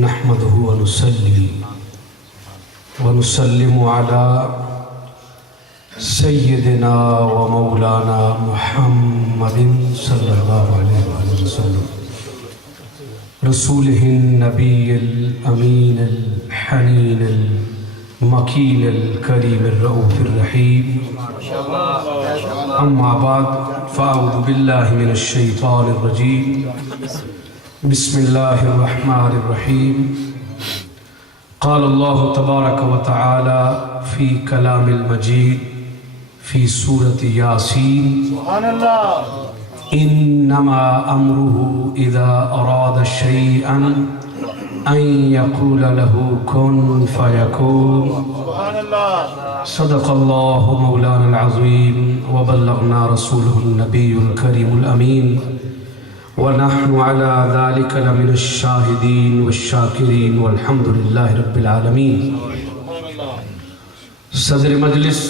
نحمده ونصلي ونسلم على سيدنا ومولانا محمد صلى الله عليه وسلم رسوله النبي الأمين الحنين المكين الكريم الرؤوف الرحيم. أما بعد فأعوذ بالله من الشيطان الرجيم. بسم الله الرحمن الرحيم. قال الله تبارك وتعالى في كلام المجيد في سورة ياسين سبحان الله إنما أمره إذا أراد شيئا أن يقول له كن فيكون. سبحان الله صدق الله مولانا العظيم وبلغنا رسوله النبي الكريم الأمين ونحن على ذلك لمن الشاهدين والشاكرين والحمد لله رب العالمين. صدر مجلس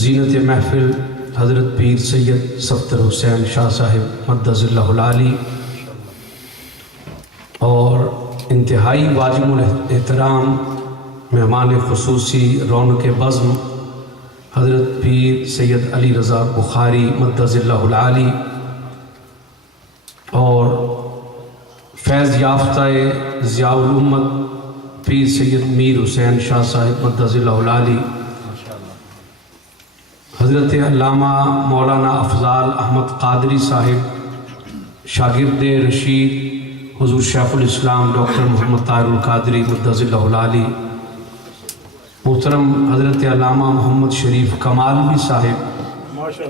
زینت محفل حضرت پیر سید صفدر حسین شاہ صاحب مدظ اللہ العالی اور انتہائی واجب الاحترام مہمان خصوصی رونق بزم حضرت پیر سید علی رضا بخاری مدظ اللہ العالی اور فیض یافتہ ضیاء الامت پیر سید میر حسین شاہ صاحب مدظ اللہ العالی، حضرت علامہ مولانا افضال احمد قادری صاحب شاگرد رشید حضور شیخ الاسلام ڈاکٹر محمد طاہر القادری مدظ اللہ العالی، محترم حضرت علامہ محمد شریف کمالوی صاحب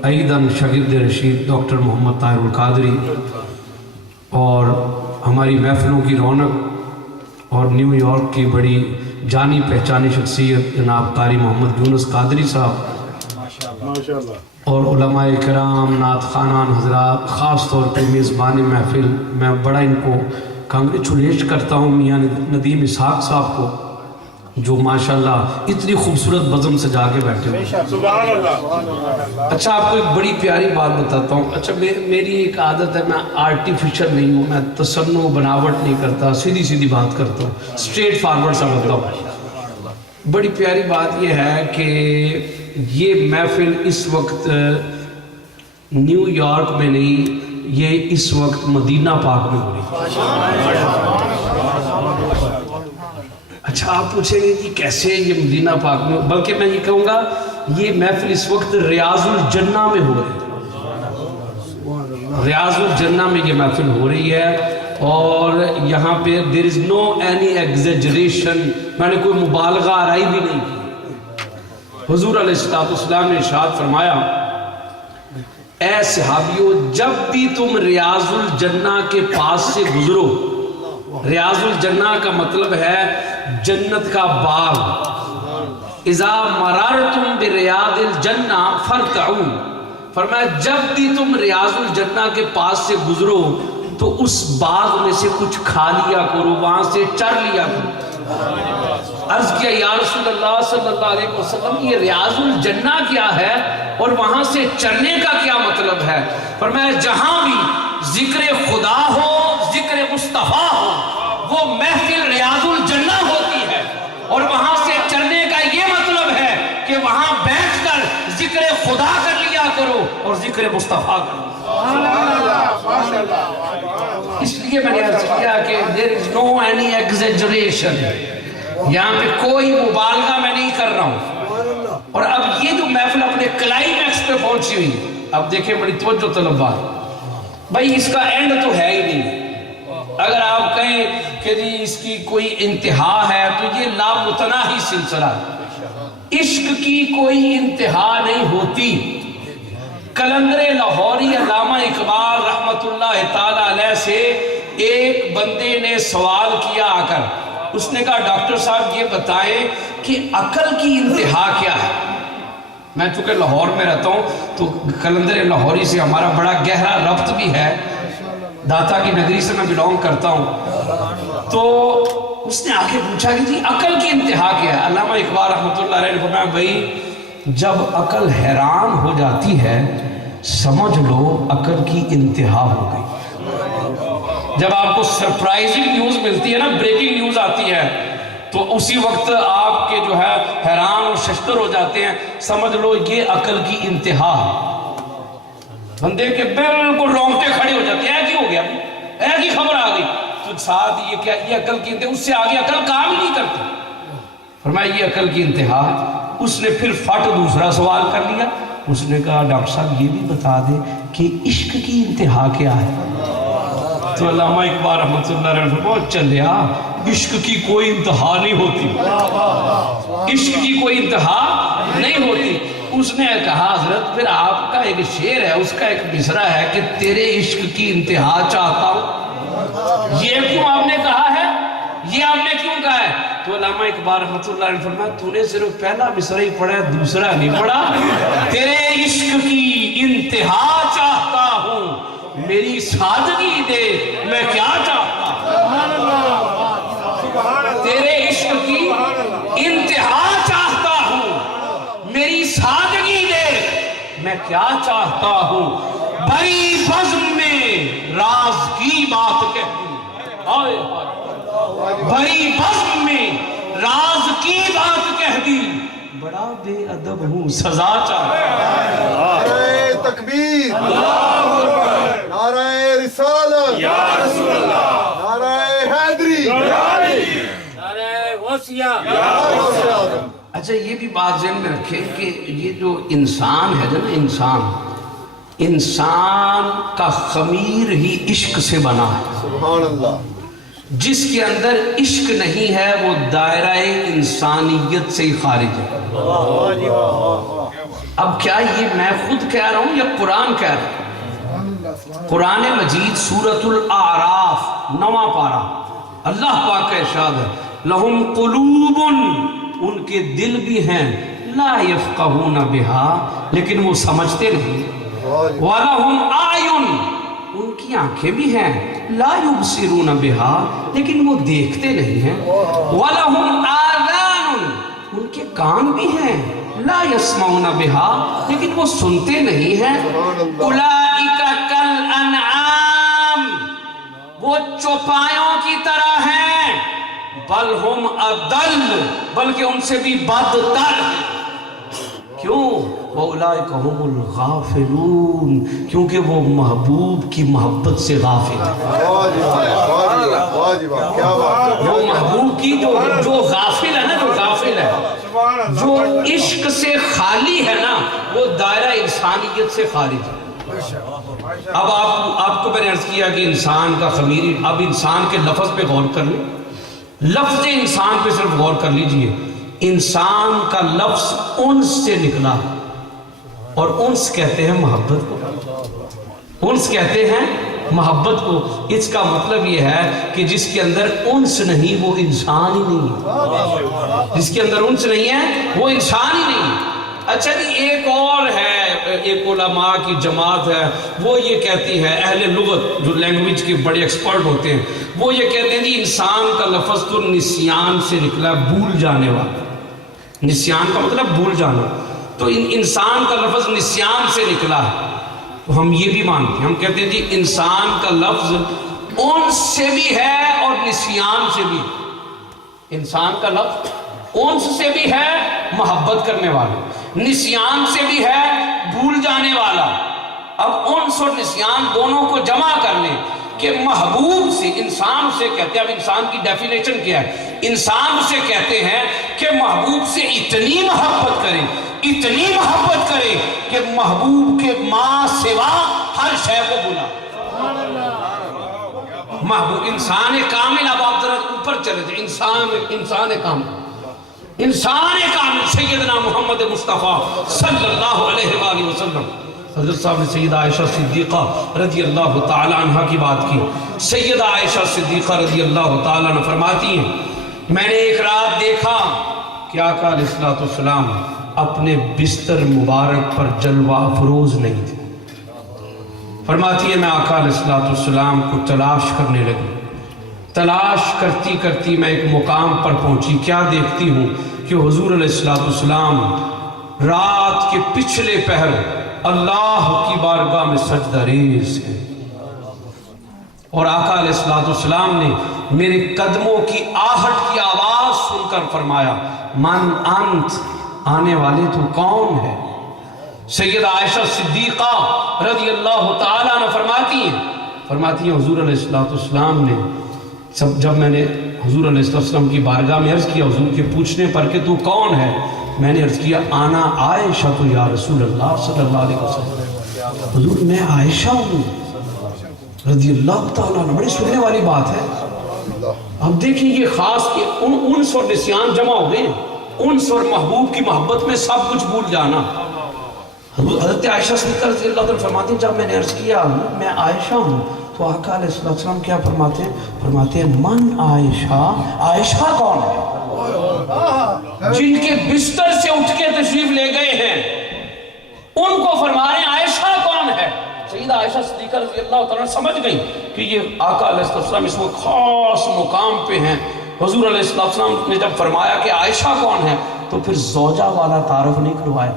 ایضاً شاگرد رشید ڈاکٹر محمد طاہر القادری، اور ہماری محفلوں کی رونق اور نیو یارک کی بڑی جانی پہچانی شخصیت جناب قاری محمد یونس قادری صاحب اور علماء کرام نعت خوانان حضرات، خاص طور پہ میزبان محفل میں بڑا ان کو کانگریچولیٹ کرتا ہوں میاں ندیم اسحاق صاحب کو جو ماشاءاللہ اتنی خوبصورت بزم سجا کے بیٹھے ہوئے. اچھا آپ کو ایک بڑی پیاری بات بتاتا ہوں. اچھا میری ایک عادت ہے، میں آرٹیفیشل نہیں ہوں، میں تصنع بناوٹ نہیں کرتا، سیدھی سیدھی بات کرتا ہوں، اسٹریٹ فارورڈ سمجھتا ہوں. بڑی پیاری بات یہ ہے کہ یہ محفل اس وقت نیو یارک میں نہیں، یہ اس وقت مدینہ پاک میں ہو رہی. اچھا آپ پوچھیں گے کہ کیسے یہ مدینہ پاک میں، بلکہ میں یہ کہوں گا یہ محفل اس وقت ریاض الجنہ میں ہو رہی ہے. ریاض الجنہ میں یہ محفل ہو رہی ہے اور یہاں پہ there is no any exaggeration، میں نے کوئی مبالغہ آرائی بھی نہیں کی. حضور علیہ السلام نے ارشاد فرمایا اے صحابیو جب بھی تم ریاض الجنہ کے پاس سے گزرو، ریاض الجنہ کا مطلب ہے جنت کا باغ، اذا مررتم بریاض الجنہ فرتعو، فرمایا جب بھی تم ریاض الجنہ کے پاس سے گزرو تو اس باغ میں سے کچھ کھا لیا کرو، وہاں سے چر لیا کرو. عرض کیا یا رسول اللہ صلی اللہ علیہ وسلم یہ ریاض الجنہ کیا ہے اور وہاں سے چرنے کا کیا مطلب ہے؟ فرمایا جہاں بھی ذکر خدا ہو، ذکر مصطفیٰ ہو، وہ محفل ریاض الجنہ ہوتی ہے، اور وہاں سے چرنے کا یہ مطلب ہے کہ وہاں بیٹھ کر ذکر خدا کر لیا کرو اور ذکر مصطفیٰ کر لیا. اس لیے میں نے عرض کیا کہ there is no any exaggeration، یہاں پہ کوئی مبالغہ میں نہیں کر رہا ہوں. اور اب یہ جو محفل اپنے کلائمیکس پہ پہنچی ہوئی، اب دیکھیں بڑی توجہ طلب بات، بھائی اس کا اینڈ تو ہے ہی نہیں. اگر آپ کہیں کہ جی اس کی کوئی انتہا ہے تو یہ لامتناہی سلسلہ ہے. عشق کی کوئی انتہا نہیں ہوتی. قلندر لاہوری علامہ اقبال رحمت اللہ تعالی علیہ سے ایک بندے نے سوال کیا آ کر، اس نے کہا ڈاکٹر صاحب یہ بتائیں کہ عقل کی انتہا کیا ہے؟ میں چونکہ لاہور میں رہتا ہوں تو قلندر لاہوری سے ہمارا بڑا گہرا ربط بھی ہے، داتا کی نگری سے میں بلونگ کرتا ہوں. تو اس نے آگے پوچھا کہ جی عقل کی انتہا کیا ہے؟ علامہ اقبال رحمۃ اللہ علیہ نے فرمایا بھائی جب عقل حیران ہو جاتی ہے سمجھ لو عقل کی انتہا ہو گئی. جب آپ کو سرپرائزنگ نیوز ملتی ہے نا، بریکنگ نیوز آتی ہے، تو اسی وقت آپ کے جو ہے حیران اور ششدر ہو جاتے ہیں، سمجھ لو یہ عقل کی انتہا ہے۔ بندے کے بالکل رونگٹے کھڑے ہو جاتے ہیں، کیا ہو گیا، کی خبر آ گئی، تو ساتھ یہ کیا، یہ عقل کی انتہا، اس سے آگے عقل کام ہی نہیں کرتی۔ فرمایا یہ عقل کی انتہا ہے۔ اس نے پھر فٹ دوسرا سوال کر لیا، اس نے کہا ڈاکٹر صاحب یہ بھی بتا دیں کہ عشق کی انتہا کیا ہے؟ تو علامہ اقبال رحمۃ اللہ علیہ وسلم بہت چلیا، عشق کی کوئی انتہا نہیں ہوتی، عشق کی کوئی انتہا نہیں ہوتی۔ اس نے کہا حضرت پھر آپ کا ایک شعر ہے، اس کا ایک مصرع ہے کہ تیرے عشق کی انتہا چاہتا ہوں، یہ کیوں آپ نے کہا ہے، یہ آپ نے کیوں کہا ہے؟ تو علامہ اقبال رحمۃ اللہ علیہ وسلم فرمایا تو نے صرف پہلا مصرع ہی پڑھا ہے، دوسرا نہیں پڑھا۔ تیرے عشق کی انتہا چاہتا ہوں، میری سادگی دے میں کیا چاہتا ہوں، تیرے عشق کی انتہا چاہتا ہوں، میری سادگی دے میں کیا چاہتا ہوں، بڑی بزم میں راز کی بات کہتی، بڑی بزم میں راز کی بات کہہ دی، بڑا بے ادب ہوں سزا چاہتا۔ نعرہ تکبیر، نعرہ رسالت، نعرہ حیدری، نعرہ غوثیہ۔ اچھا یہ بھی بات ذہن میں رکھیں کہ یہ جو انسان ہے نا، انسان کا خمیر ہی عشق سے بنا ہے۔ سبحان اللہ۔ جس کے اندر عشق نہیں ہے وہ دائرہ انسانیت سے ہی خارج ہے۔ اب کیا یہ میں خود کہہ رہا ہوں یا قرآن کہہ رہا ہوں؟ قرآن مجید سورۃ الاعراف 9واں پارہ، اللہ پاک کا ارشاد ہے لہم قلوب، ان کے دل بھی ہیں، لا یفقہون بہا، لیکن وہ سمجھتے نہیں، وَلَهُمْ أَعْيُنٌ، ان کی آنکھیں بھی ہیں، لا یبصرون بہا، لیکن وہ دیکھتے نہیں ہیں، وَلَهُمْ آذَانٌ، ان کے کان بھی ہیں، لا یسمعون بہا، لیکن وہ سنتے نہیں ہیں، اولئک کالانعام، وہ چوپایوں کی طرح ہیں، بل ہم اضل، بلکہ ان سے بھی بدتر ہیں۔ کیوں؟ وَأُولَئِكَ هُمُ الْغَافِلُونَ، کیونکہ وہ محبوب کی محبت سے غافل ہے۔ وہ محبوب کی جو غافل ہے نا، جو غافل ہے، جو عشق سے خالی ہے نا، وہ دائرہ انسانیت سے خارج ہے۔ اب آپ کو میں نے عرض کیا کہ انسان کا خمیری، اب انسان کے لفظ پہ غور کر لیں، لفظ انسان پہ صرف غور کر لیجئے۔ انسان کا لفظ انس سے نکلا، اور انس کہتے ہیں محبت کو، انس کہتے ہیں محبت کو۔ اس کا مطلب یہ ہے کہ جس کے اندر انس نہیں وہ انسان ہی نہیں ہے، جس کے اندر انس نہیں ہے وہ انسان ہی نہیں ہے۔ اچھا جی ایک اور ہے، ایک علماء کی جماعت ہے، وہ یہ کہتی ہے، اہل لغت جو لینگویج کے بڑے ایکسپرٹ ہوتے ہیں، وہ یہ کہتے ہیں کہ انسان کا لفظ تو نسیان سے نکلا، بھول جانے والا۔ نسیان کا مطلب بھول جانا، تو انسان کا لفظ نسیان سے نکلا ہے، تو ہم یہ بھی مانتے ہیں، ہم کہتے ہیں جی انسان کا لفظ انس سے بھی ہے اور نسیان سے بھی۔ انسان کا لفظ انس سے بھی ہے، محبت کرنے والا، نسیان سے بھی ہے، بھول جانے والا۔ اب انس اور نسیان دونوں کو جمع کر لیں کہ محبوب سے، انسان سے کہتے ہیں، اب انسان کی ڈیفینیشن کیا ہے؟ انسان سے کہتے ہیں کہ محبوب سے اتنی محبت کریں، اتنی محبت کریں کہ محبوب کے ماں سوا ہر شے کو بلا۔ محبوب انسان کامل، اب آپ ذرا اوپر چلے جائیں، انسان کامل، انسان کامل سیدنا محمد مصطفیٰ صلی اللہ علیہ وآلہ وسلم۔ حضرت صاحب نے سیدہ عائشہ صدیقہ رضی اللہ تعالی عنہ کی بات کی۔ سیدہ عائشہ صدیقہ رضی اللہ تعالی عنہ فرماتی ہیں میں نے ایک رات دیکھا کہ آقا علیہ الصلوۃ والسلام اپنے بستر مبارک پر جلوہ افروز نہیں تھے۔ فرماتی ہے میں آقا علیہ الصلوۃ والسلام کو تلاش کرنے لگی، تلاش کرتی کرتی میں ایک مقام پر پہنچی، کیا دیکھتی ہوں کہ حضور علیہ الصلوۃ والسلام رات کے پچھلے پہر اللہ کی بارگاہ میں سجدہ ریز ہے۔ اور آقا علیہ السلام نے میرے قدموں کی آہٹ کی آواز سن کر فرمایا من انت، آنے والے تو کون ہے؟ سیدہ عائشہ صدیقہ رضی اللہ تعالیٰ عنہ فرماتی ہیں حضور علیہ السلام نے جب میں نے حضور علیہ السلام کی بارگاہ میں عرض کیا حضور کے پوچھنے پر کہ تو کون ہے، میں نے عرض کیا آنا عائشہ تو یا رسول اللہ صلی اللہ علیہ وسلم، حضور میں عائشہ ہوں رضی اللہ تعالیٰ عنہ۔ بڑی سننے والی بات ہے۔ اب دیکھیں یہ خاص کہ انس اور نسیان جمع ہو گئے، انس اور محبوب کی محبت میں سب کچھ بھول جانا۔ حضرت عائشہ صدیقہ رضی اللہ تعالیٰ فرماتی ہیں جب میں نے عرض کیا میں عائشہ ہوں تو آقا علیہ السلام کیا فرماتے ہیں من عائشہ، عائشہ کون ہے؟ جن کے بستر سے اٹھ کے تشریف لے گئے ہیں ان کو فرما رہے ہیں عائشہ کون ہے؟ سیدہ عائشہ صدیقہ رضی اللہ تعالیٰ سمجھ گئی کہ یہ آقا علیہ السلام اس وقت خاص مقام پہ ہیں۔ حضور علیہ السلام نے جب فرمایا کہ عائشہ کون ہے تو پھر زوجہ والا تعارف نہیں کروایا،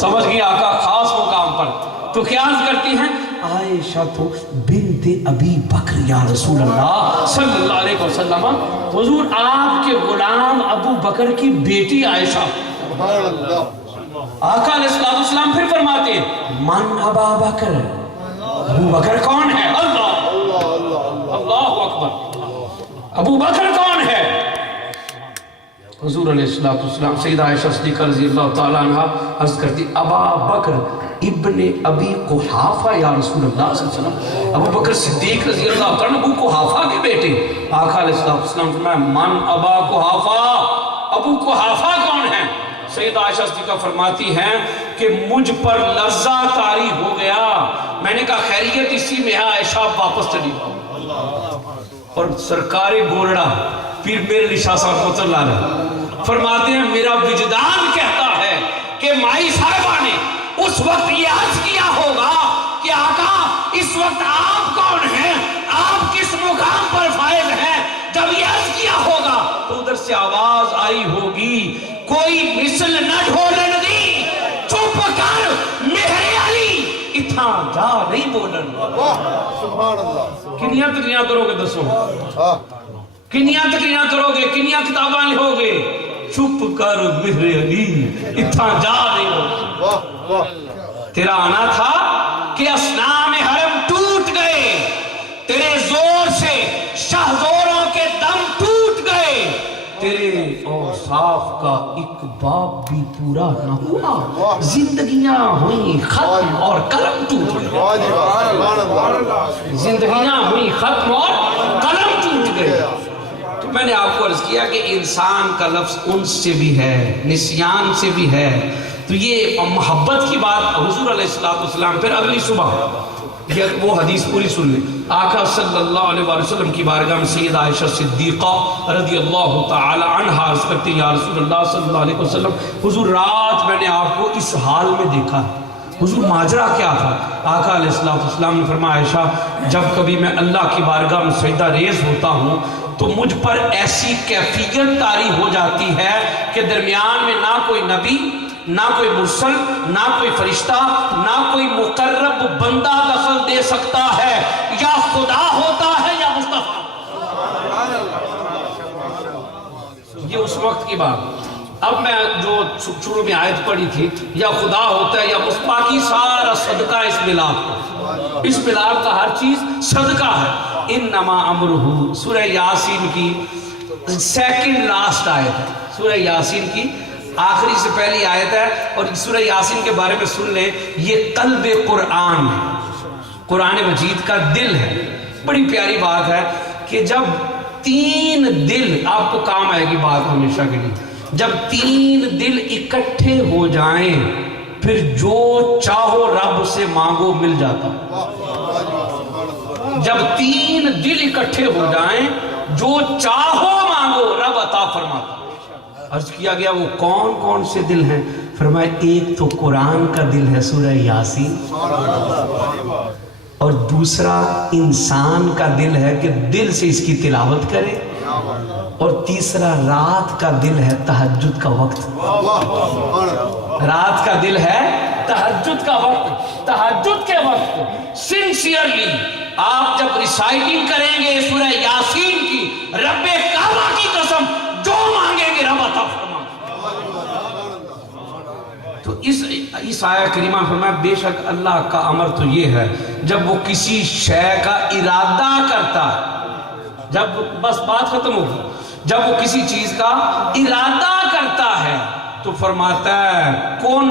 سمجھ گئی آقا خاص مقام پر، تو کیا عرض کرتی ہیں عائشہ تو بنت ابی بکر یا رسول اللہ صلی اللہ علیہ وسلم، حضور آپ کے غلام ابو بکر کی بیٹی عائشہ۔ آقا علیہ السلام پھر فرماتے ہیں من ابا بکر، ابو بکر کون ہے؟ اللہ اکبر، ابو بکر کون ہے؟ حضور علیہ السلام سیدہ عائشہ صدیقہ رضی اللہ تعالیٰ عنہ عرض کرتی ابا بکر ابن ابی قحافہ یا رسول اللہ صلی اللہ علیہ وسلم، ابو بکر صدیق رضی اللہ تعالیٰ عنہ ابو قحافہ کے بیٹے۔ آقا علیہ السلام فرمایا من ابا قحافہ، ابو قحافہ کون ہے؟ سیدہ عائشہ صدیقہ فرماتی ہیں کہ مجھ پر لرزہ طاری ہو گیا، میں نے کہا خیریت اسی میں ہے عائشہ واپس چلی جاؤ۔ اور سرکار گولڑا پیر میرے علی شاہ صاحب رحمۃ اللہ علیہ فرماتے ہیں میرا وجدان کہتا ہے کہ مائی صاحبہ نے اس وقت یہ عرض کیا ہوگا کہ آقا اس وقت آپ کون ہیں، آپ کس مقام پر فائز ہیں، جب یہ عرض کیا ہوگا تو ادھر سے آواز آئی ہوگی کوئی مثل نہ ڈھولن دی، چپ کر مہر علی اتھا جا نہیں بولن۔ سبحان اللہ، کنیاں تکریاں کرو گے دسو، کنیاں تکریاں کرو گے، کنیاں کتاباں لکھو گے، چپ کر مہر علی اتھا جا نہیں بولن۔ تیرا آنا تھا کہ اسنام حرم ٹوٹ گئے، تیرے زور سے شہزوروں کے دم ٹوٹ گئے، تیرے اوصاف کا ایک باب بھی پورا نہ ہوا، زندگیاں ہوئیں ختم اور قلم ٹوٹ گئے، زندگیاں ہوئیں ختم اور قلم ٹوٹ گئے۔ تو میں نے آپ کو عرض کیا کہ انسان کا لفظ انس سے بھی ہے، نسیان سے بھی ہے، تو یہ محبت کی بات حضور علیہ السلام پھر اگلی صبح یہ وہ حدیث پوری سن لیں۔ آقا صلی اللہ علیہ وسلم کی بارگاہ میں سیدہ عائشہ صدیقہ رضی اللہ تعالی عنہا عرض کرتے ہیں یا رسول اللہ صلی اللہ علیہ وسلم حضور رات میں نے آپ کو اس حال میں دیکھا ہے، حضور ماجرا کیا تھا؟ آقا علیہ السلام نے فرمایا عائشہ جب کبھی میں اللہ کی بارگاہ میں سجدہ ریز ہوتا ہوں تو مجھ پر ایسی کیفیت طاری ہو جاتی ہے کہ درمیان میں نہ کوئی نبی، نہ کوئی مرسل، نہ کوئی فرشتہ، نہ کوئی مقرب بندہ دخل دے سکتا ہے، یا خدا ہوتا ہے یا مصطفیٰ۔ یہ اس وقت کی بات۔ اب میں جو شروع میں آیت پڑھی تھی یا خدا ہوتا ہے یا مصطفیٰ، کی سارا صدقہ اس ملاد، اس ملاد کا ہر چیز صدقہ ہے۔ انما امرہ سورہ یاسین کی سیکنڈ لاسٹ آیت ہے، سورہ یاسین کی آخری سے پہلی آیت ہے، اور سورہ یاسین کے بارے میں سن لیں یہ قلب قرآن ہے، قرآن مجید کا دل ہے۔ بڑی پیاری بات ہے کہ جب تین دل، آپ کو کام آئے گی بات ہمیشہ کے لیے، جب تین دل اکٹھے ہو جائیں پھر جو چاہو رب سے مانگو مل جاتا۔ جب تین دل اکٹھے ہو جائیں جو چاہو مانگو رب عطا فرماتا۔ عرض کیا گیا وہ کون کون سے دل ہیں؟ فرمایا ایک تو قرآن کا دل ہے سورہ یاسین، اور دوسرا انسان کا دل ہے کہ دل سے اس کی تلاوت کرے، اور تیسرا رات کا دل ہے تہجد کا وقت، رات کا دل ہے تہجد کا وقت، تہجد کے وقت سنسیئرلی آپ جب ریسائٹنگ کریں گے سورہ یاسین کی، رب کعبہ کی قسم جو مانگیں گے رب عطا فرما۔ تو اس آیہ کریمہ میں فرمایا بے شک اللہ کا امر تو یہ ہے جب وہ کسی شے کا ارادہ کرتا ہے، جب بس بات ختم ہوگی، جب وہ کسی چیز کا ارادہ کرتا ہے تو فرماتا ہے کن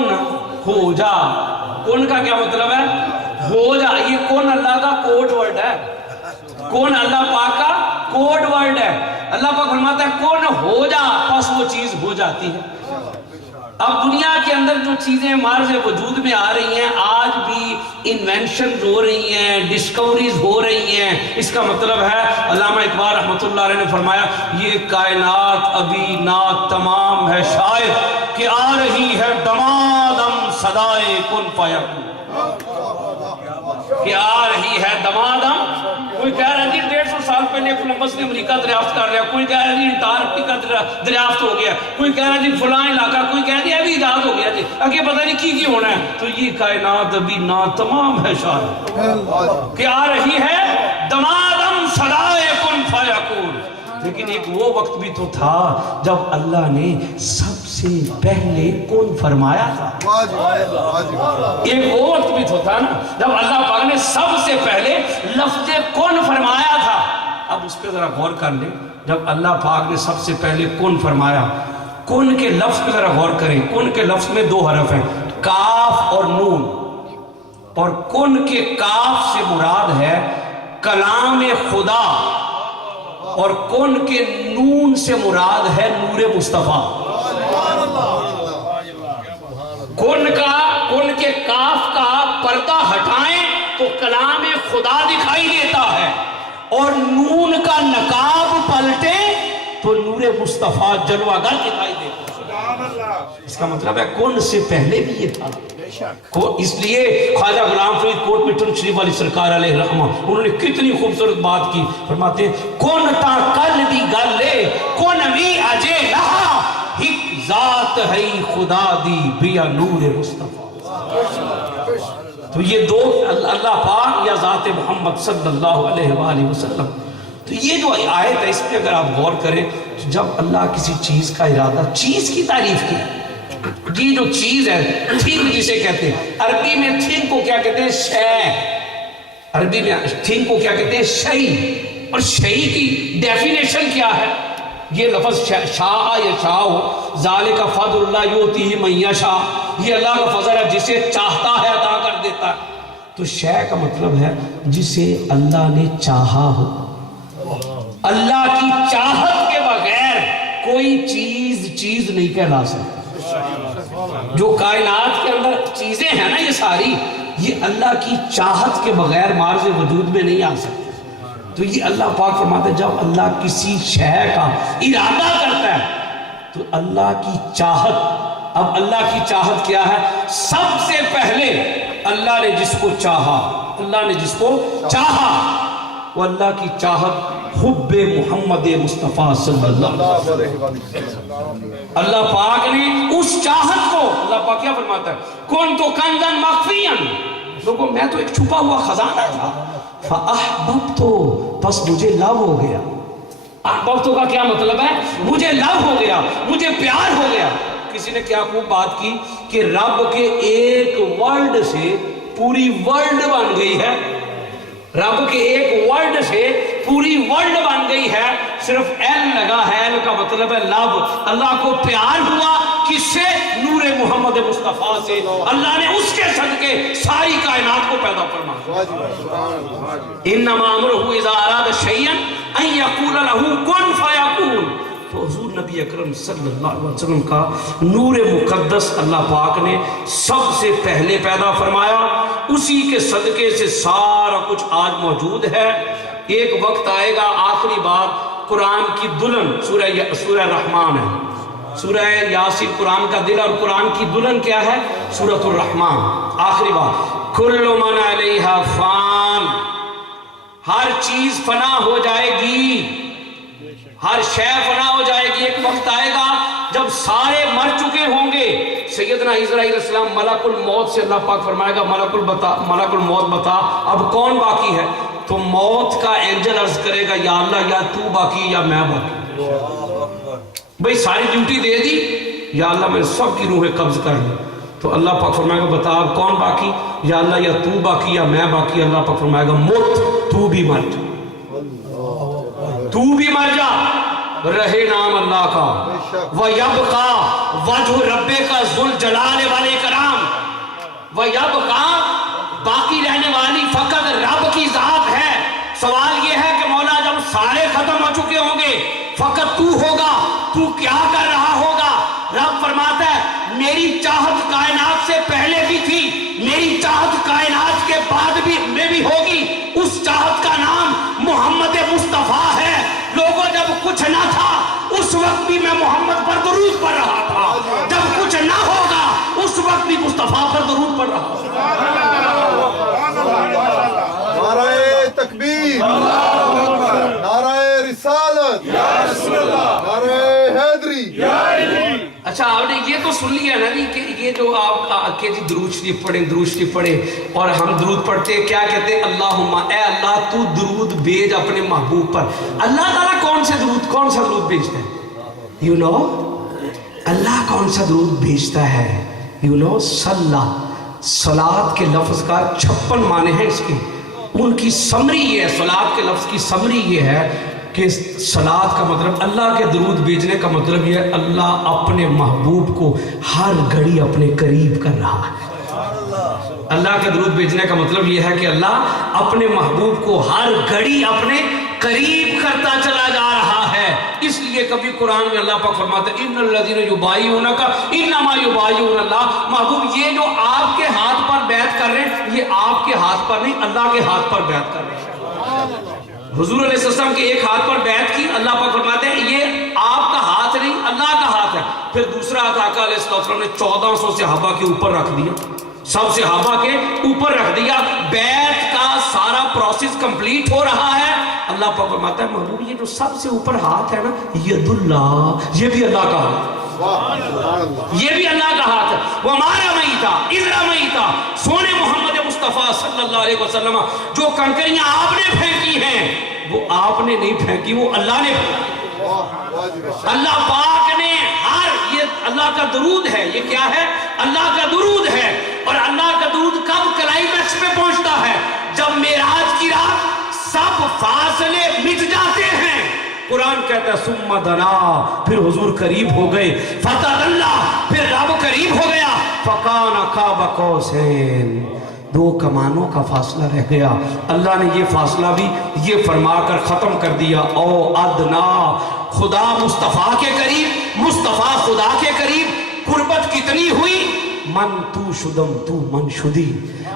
ہو جا۔ کن کا کیا مطلب ہے؟ ہو جا۔ یہ کن اللہ کا کوڈ ورڈ ہے، کن اللہ پاک کا کوڈ ورڈ ہے۔ اللہ پاک فرماتا ہے کن ہو جا، بس وہ چیز ہو جاتی ہے۔ اب دنیا کے اندر جو چیزیں ہمارے سے وجود میں آ رہی ہیں، آج بھی انوینشنز ہو رہی ہیں، ڈسکوریز ہو رہی ہیں، اس کا مطلب ہے علامہ اقبال رحمۃ اللہ علیہ نے فرمایا یہ کائنات ابھی نا تمام ہے شاید کہ آ رہی ہے دمادم صدائے کن فیکون، کہ آ رہی ہے دمادم۔ کوئی کہہ رہا ہے جی 150 سال پہلے کولمبس نے امریکہ دریافت کر لیا، کوئی کہہ رہا ہے جی انٹارکٹیکا دریافت ہو گیا، کوئی کہہ رہا ہے جی فلاں علاقہ، کوئی کہہ رہا ہے ابھی ایجاد ہو گیا جی، آگے پتہ نہیں کی ہونا ہے۔ تو یہ کائنات ابھی ناتمام ہے شاید کہ آ رہی ہے دمادم صدائے کن فیکون۔ لیکن ایک وہ وقت بھی تو تھا جب اللہ نے سب سے پہلے کن فرمایا تھا۔ ایک وہ وقت بھی تو تھا نا جب اللہ پاک نے سب سے پہلے لفظ کن فرمایا تھا۔ اب اس پہ ذرا غور کر لیں، جب اللہ پاک نے سب سے پہلے کن فرمایا، کن کے لفظ پہ ذرا غور کریں۔ کن کے لفظ میں 2 حرف ہیں، کاف اور نون، اور کن کے کاف سے مراد ہے کلام خدا، اور کن کے نون سے مراد ہے نور مصطفیٰ۔ کن کے کاف کا پردہ ہٹائیں تو کلام خدا دکھائی دیتا ہے، اور نون کا نقاب پلٹے تو نور مصطفیٰ جلوہ گر دکھائی دیتا ہے۔ اس کا مطلب ہے کن سے پہلے بھی یہ تھا۔ اس لیے خواجہ غلام فرید کوٹ مٹن شریف والی سرکار علیہ رحمہ انہوں نے کتنی خوبصورت بات کی، فرماتے ہیں کن تا کل دی گل لے کن وی اجے لہا ہک ذات ہے خدا دی بیا نور مصطفیٰ۔ تو یہ 2 اللہ پاک یا ذات محمد صلی اللہ علیہ وآلہ وسلم۔ تو یہ جو آیت ہے اس پہ اگر آپ غور کریں تو جب اللہ کسی چیز کا ارادہ، چیز کی تعریف کی، یہ جو چیز ہے تھنگ جسے کہتے ہیں، عربی میں تھنگ کو کیا کہتے ہیں؟ شے۔ عربی میں تھنگ کو کیا کہتے ہیں؟ شئی۔ اور شئی کی ڈیفینیشن کیا ہے؟ یہ لفظ شاء یشاء ذالک فضل اللہ یؤتیہ من یشاء، یہ اللہ کا فضل ہے جسے چاہتا ہے عطا کر دیتا ہے۔ تو شے کا مطلب ہے جسے اللہ نے چاہا ہو۔ اللہ کی چاہت کے بغیر کوئی چیز نہیں کہلا سکتی۔ جو کائنات کے اندر چیزیں ہیں نا یہ ساری، یہ اللہ کی چاہت کے بغیر مارز وجود میں نہیں آ سکتی۔ تو یہ اللہ پاک فرماتے ہیں جب اللہ کسی شے کا ارادہ کرتا ہے تو اللہ کی چاہت، اب اللہ کی چاہت کیا ہے؟ سب سے پہلے اللہ نے جس کو چاہا، اللہ نے جس کو چاہا وہ اللہ کی چاہت حب محمد مصطفیٰ صلی اللہ علیہ وسلم۔ اللہ پاک نے اس چاہت کو، اللہ پاک کیا فرماتا ہے؟ کن تو کنزن مخفین، لوگوں میں تو ایک چھپا ہوا خزانہ تھا، فاحببتو، پس مجھے لو ہو گیا۔ احببتو کا کیا مطلب ہے؟ مجھے لو ہو گیا، مجھے پیار ہو گیا۔ کسی نے کیا خوب بات کی کہ رب کے ایک ورڈ سے پوری ورلڈ بن گئی ہے، رب کے ایک ورڈ سے پوری ورلڈ بن گئی ہے، صرف ایل لگا ہے، ایل کا مطلب ہے لو۔ اللہ کو پیار ہوا کس سے؟ نور محمد مصطفیٰ سے۔ اللہ نے اس کے صدقے ساری کائنات کو پیدا فرمایا۔ انما امرہ اذا اراد شیئا ان یقول لہ کن فیکون۔ تو حضور نبی اکرم صلی اللہ علیہ وسلم کا نور مقدس اللہ پاک نے سب سے پہلے پیدا فرمایا، اسی کے صدقے سے سارا کچھ آج موجود ہے۔ ایک وقت آئے گا، آخری بات، قرآن کی دلہن سورہ رحمان ہے، سورہ یاسین قرآن کا دل، اور قرآن کی دلہن کیا ہے؟ سورۃ الرحمان۔ آخری بات، کل من علیہا فان، ہر چیز فنا ہو جائے گی، ہر شے فنا ہو جائے گی۔ ایک وقت آئے گا جب سارے مر چکے ہوں گے۔ سیدنا عزرائیل علیہ السلام ملک الموت سے اللہ پاک فرمائے گا ملک الموت بتا اب کون باقی ہے؟ تو موت کا اینجل عرض کرے گا یا اللہ یا تو باقی یا میں باقی. بھئی ساری ڈیوٹی دے دی, یا اللہ میں سب کی روحیں قبض کر لی. تو اللہ پاک فرمائے گا بتا اب کون باقی, یا اللہ یا تو باقی یا میں باقی. اللہ پاک فرمائے گا مت, تو بھی مر جا, تو بھی مر جا, رہے نام اللہ کا. وَيَبْقَى وَجْهُ رَبِّكَ ذُو الْجَلَالِ وَالْإِكْرَامِ. وَيَبْقَى باقی رہنے والی فقط رب کی ذات ہے. سوال یہ ہے کہ مولا جب سارے ختم ہو چکے ہوں گے فقط تو ہوگا, تو کیا کر رہا ہوگا؟ رب فرماتا ہے میری چاہت کائنات سے پہلے بھی تھی, میری چاہت کائنات کے بعد بھی میں بھی ہوگی. اس چاہت کا نام محمد مصطفیٰ ہے. لوگوں جب کچھ نہ تھا اس وقت بھی میں محمد پر درود پڑھ رہا تھا, جب کچھ نہ ہوگا اس وقت بھی مصطفیٰ پر درود پڑھ رہا تھا. نعرہ تکبیر, نعرہ رسالت, نعرہ حیدری. اچھا آپ نے یہ تو سن لیا نا جی کہ یہ جو آپ کے جی درود شریف پڑھیں, درود شریف پڑھیں, اور ہم درود پڑھتے ہیں کیا کہتے ہیں؟ اللہم اے اللہ تو درود بھیج اپنے محبوب پر. اللہ تعالیٰ کون سے درود, کون سا درود بھیجتا ہے؟ یو نو اللہ کون سا درود بھیجتا ہے؟ یو نو صلاح. صلاۃ کے لفظ کا 56 معنی ہیں اس کے. ان کی سمری یہ ہے, صلاۃ کے لفظ کی سمری یہ ہے کہ صلاۃ کا مطلب, اللہ کے درود بھیجنے کا مطلب یہ ہے اللہ اپنے محبوب کو ہر گھڑی اپنے قریب کر رہا ہے. اللہ کے درود بھیجنے کا مطلب یہ ہے کہ اللہ اپنے محبوب کو ہر گھڑی اپنے قریب کرتا چلا جا رہا ہے. اس لیے کبھی قرآن میں اللہ پاک فرماتا ہے ان الذین یبایعونک انما یبایعون اللہ. محبوب یہ جو آپ کے ہاتھ پر بیعت کر رہے ہیں یہ آپ کے ہاتھ پر نہیں, اللہ کے ہاتھ پر بیعت کر رہے ہیں. حضور علیہ السلام کے ایک ہاتھ پر بیعت کی, اللہ پاک فرماتے ہیں یہ آپ کا ہاتھ نہیں اللہ کا ہاتھ ہے. پھر دوسرا ہاتھ آقا علیہ السلام نے 1400 صحابہ کے اوپر رکھ دیا, سب صحابہ کے اوپر رکھ دیا. بیعت کا سارا پروسیس کمپلیٹ ہو رہا ہے. اللہ پاک فرماتا ہے محبوب یہ جو سب سے اوپر ہاتھ ہے نا ید اللہ, یہ بھی اللہ کا ہاتھ, یہ بھی اللہ کا ہاتھ ہے. وَمَا رَمَيْتَ إِذْ رَمَيْتَ. سونے محمد مصطفیٰ صلی اللہ علیہ وسلم جو کنکریاں آپ نے پھینکی ہیں وہ آپ نے نہیں پھینکی, وہ اللہ نے پھینکی. اللہ پاک نے ہر, یہ اللہ کا درود ہے, یہ کیا ہے؟ اللہ کا درود ہے. اور اللہ کا درود کب کلائمیکس پہ پہنچتا ہے؟ جب معراج کی رات سب فاصلے مٹ جاتے ہیں. قرآن کہتا ہے ثم دنا, پھر حضور قریب ہو گئے. فتدلی, پھر رب قریب ہو گیا. فکان قاب قوسین, 2 کمانوں کا فاصلہ رہ گیا. اللہ نے یہ فاصلہ بھی یہ فرما کر ختم کر دیا او ادنا. خدا مصطفیٰ کے قریب, مصطفیٰ خدا کے قریب. قربت کتنی ہوئی؟ من تو شدم تو من شدی,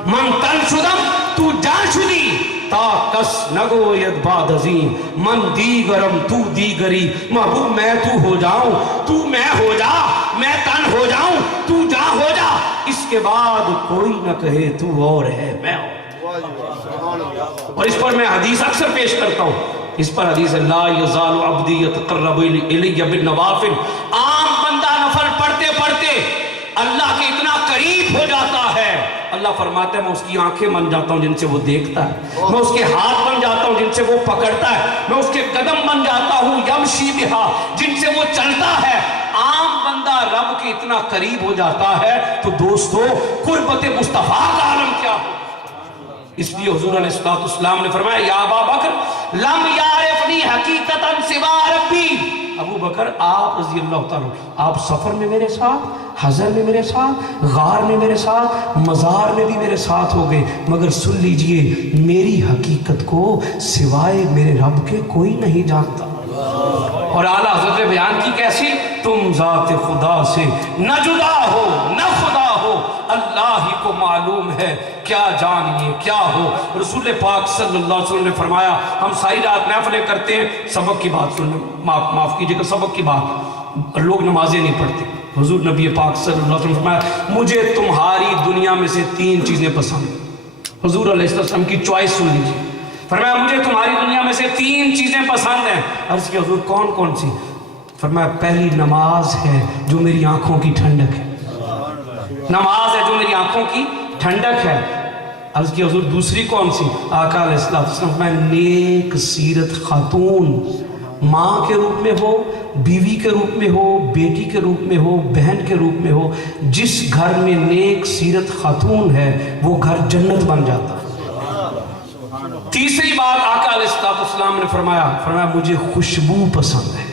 من تن شدم تو جان شدی. تا کس نگو ید باد عظیم, من دیگرم تو دیگری. محبوب میں تو ہو جاؤں, تو میں ہو جا, میں تن ہو جاؤں, تو جا ہو جا. اس کے بعد کوئی نہ کہے تو اور ہے میں اور. اور اس پر میں حدیث اکثر پیش کرتا ہوں, اس پر حدیث ہے لا یزال عبدی یتقرب الی بالنوافل. عام بندہ نفل پڑھتے پڑھتے اللہ کے اتنا قریب ہو جاتا ہے, اللہ فرماتا ہے میں اس کی آنکھیں بن جاتا ہوں جن سے وہ دیکھتا ہے, میں اس کے ہاتھ بن جاتا ہوں جن سے وہ پکڑتا ہے, میں اس کے قدم بن جاتا ہوں یمشی بہا جن سے وہ چلتا ہے. عام بندہ رب کے اتنا قریب ہو جاتا ہے تو دوستو قربت مصطفیٰ کا عالم کیا ہو. اس لیے حضور علیہ السلام نے فرمایا یا ابا بکر لم یعرفنی حقیقتا سوا ربی. ابو بکر آپ رضی اللہ تعالیٰ, آپ سفر میں میرے ساتھ, حضر میں میرے ساتھ, غار میں میرے ساتھ, مزار میں بھی میرے ساتھ ہو گئے, مگر سن لیجئے میری حقیقت کو سوائے میرے رب کے کوئی نہیں جانتا. اور اعلیٰ حضرت نے بیان کی کیسی, تم ذات خدا سے نہ جدا ہو نہ خدا ہو, اللہ ہی کو معلوم ہے کیا جانیے کیا ہو. رسول پاک صلی اللہ علیہ وسلم نے فرمایا ہم ساری رات محفلیں کرتے ہیں, سبق کی بات سنیں, معاف کیجئے گا, سبق کی بات, لوگ نمازیں نہیں پڑھتے. حضور نبی پاک صلی اللہ علیہ وسلم نے فرمایا مجھے تمہاری دنیا میں سے 3 چیزیں پسند. حضور علیہ السلام کی چوائس سن لیجیے. فرمایا مجھے تمہاری دنیا میں سے 3 چیزیں پسند ہیں. عرض کیا حضور کون کون سی؟ فرمایا پہلی نماز ہے جو میری آنکھوں کی ٹھنڈک ہے, نماز ہے جو میری آنکھوں کی ٹھنڈک ہے. عرض کی حضور دوسری کون سی؟ آقا علیہ السلام میں نیک سیرت خاتون، ماں کے روپ میں ہو، بیوی کے روپ میں ہو، بیٹی کے روپ میں ہو، بہن کے روپ میں ہو، جس گھر میں نیک سیرت خاتون ہے وہ گھر جنت بن جاتا ہے۔ تیسری بات آقا علیہ السلام نے فرمایا مجھے خوشبو پسند ہے۔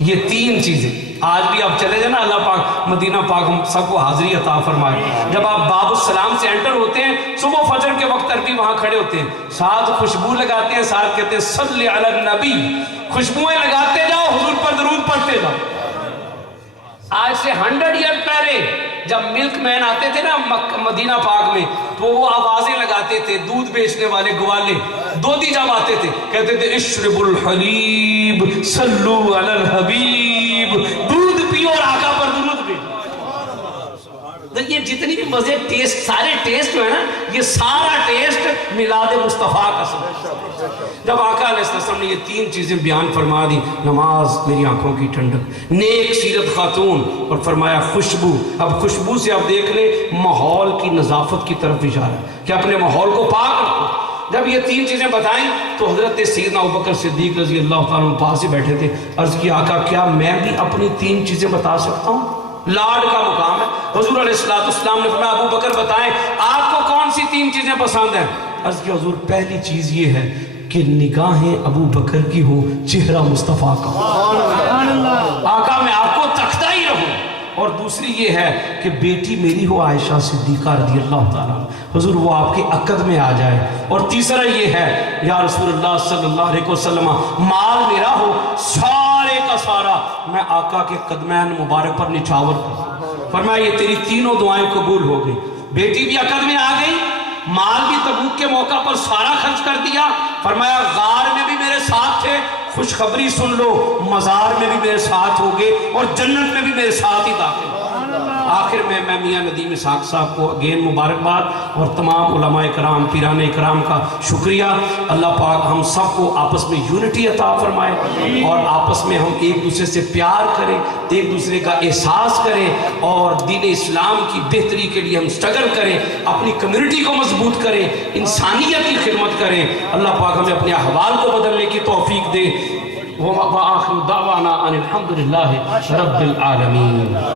یہ تین چیزیں آج بھی آپ چلے جائیں نا، اللہ پاک مدینہ پاک ہم سب کو حاضری عطا فرمائے۔ جب آپ باب السلام سے انٹر ہوتے ہیں، صبح فجر کے وقت عربی وہاں کھڑے ہوتے ہیں، ساتھ خوشبو لگاتے ہیں، ساتھ کہتے ہیں صلی علی النبی، خوشبوئیں لگاتے جاؤ، حضور پر درود پڑھتے جاؤ۔ آج سے 100 ایئر پہلے جب ملک مین آتے تھے نا مدینہ پاک میں، تو وہ آوازیں لگاتے تھے، دودھ بیچنے والے گوالے دودھی جب آتے تھے کہتے تھے اشرب الحلیب صلو علی الحبیب، دودھ پیو اور آقا پر درود بھیجو۔ یہ جتنی بھی مزے ٹیسٹ، سارے ٹیسٹ جو ہے نا، یہ سارا ٹیسٹ میلاد مصطفیٰ کا سبب۔ جب آقا علیہ السلام نے یہ تین چیزیں بیان فرما دی، نماز میری آنکھوں کی ٹھنڈک، نیک سیرت خاتون، اور فرمایا خوشبو۔ اب خوشبو سے آپ دیکھ لیں ماحول کی نظافت کی طرف اشارہ کہ اپنے ماحول کو پاک رکھو۔ جب یہ تین چیزیں بتائیں تو حضرت سیدنا ابوبکر صدیق رضی اللہ تعالیٰ عنہ پاس ہی بیٹھے تھے، عرض کی آقا کیا میں بھی اپنی تین چیزیں بتا سکتا ہوں؟ لاڈ کا مقام ہے۔ حضور علیہ السلام نے فرمایا ابو بکر بتائیں آپ کو کون سی تین چیزیں پسند ہیں؟ عرض کی حضور پہلی چیز یہ ہے کہ نگاہیں ابو بکر کی ہو چہرہ مصطفیٰ کا، آقا میں آپ کو تکتا ہی رہوں، اور دوسری یہ ہے کہ بیٹی میری ہو عائشہ صدیقہ رضی اللہ تعالیٰ، حضور وہ آپ کے عقد میں آ جائے، اور تیسرا یہ ہے یا رسول اللہ صلی اللہ علیہ وسلم مال میرا ہو سارے کا سارا میں آقا کے قدمین مبارک پر نچھاور کروں۔ فرمایا یہ تیری تینوں دعائیں قبول ہو گئی، بیٹی بھی عقد میں آ گئی، مال بھی تبوک کے موقع پر سارا خرچ کر دیا، فرمایا غار میں بھی میرے ساتھ تھے، خوشخبری سن لو مزار میں بھی میرے ساتھ ہوگے اور جنت میں بھی میرے ساتھ ہی داخل۔ آخر میں میاں ندیم اسحاق صاحب کو اگین مبارکباد، اور تمام علماء کرام پیران اکرام کا شکریہ۔ اللہ پاک ہم سب کو آپس میں یونٹی عطا فرمائے، اور آپس میں ہم ایک دوسرے سے پیار کریں، ایک دوسرے کا احساس کریں، اور دین اسلام کی بہتری کے لیے ہم سٹرگل کریں، اپنی کمیونٹی کو مضبوط کریں، انسانیت کی خدمت کریں۔ اللہ پاک ہمیں اپنے احوال کو بدلنے کی توفیق دے۔ وآخر دعوانا ان الحمد للہ رب العالمین۔